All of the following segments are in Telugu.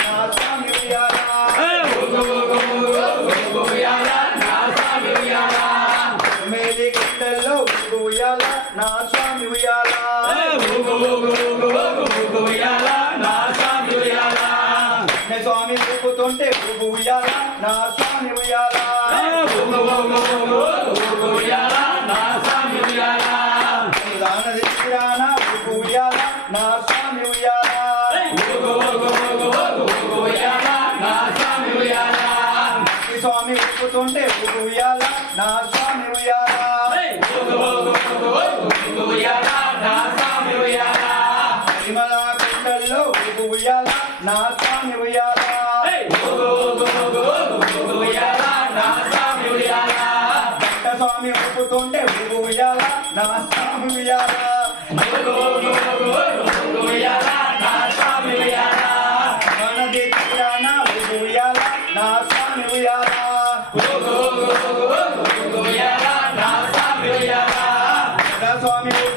నా స్వామి ఉయ్యాల మేలి గుండెల్లో నా స్వామి ఉయ్యాల నే స్వామి ఊపుతుంటే నా స్వామి ఉయ్యాల. స్వామి ఉయ్యాల నా స్వామి ఉయ్యాల. ఉయ్యాల నా స్వామి ఉయ్యాల. స్వామి ఉయ్యాల నా స్వామి ఉయ్యాల.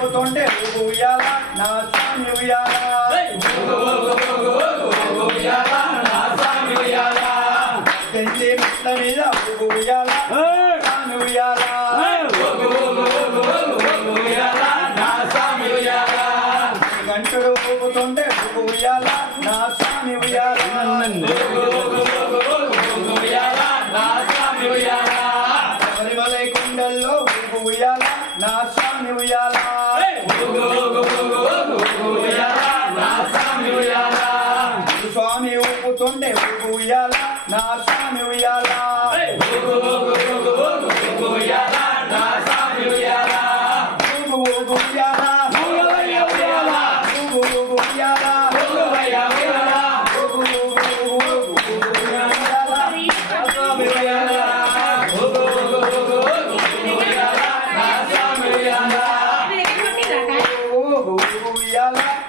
స్వామి ఊపుతుంటే ఉయ్యాల నా స్వామి ఉయ్యాల. తెంచి మెట్ల మీద ఉయ్యాల స్వామి ఉయ్యాల. గంటలు ఊపుతుంటే ఉయ్యాల నా స్వామి ఉయ్యాల. స్వామి ఉయ్యాల స్వామి ఊపుతుంటే ఉయ్యాల నా స్వామి ఉయ్యాల ఉయ్యాల ఉయ్యాల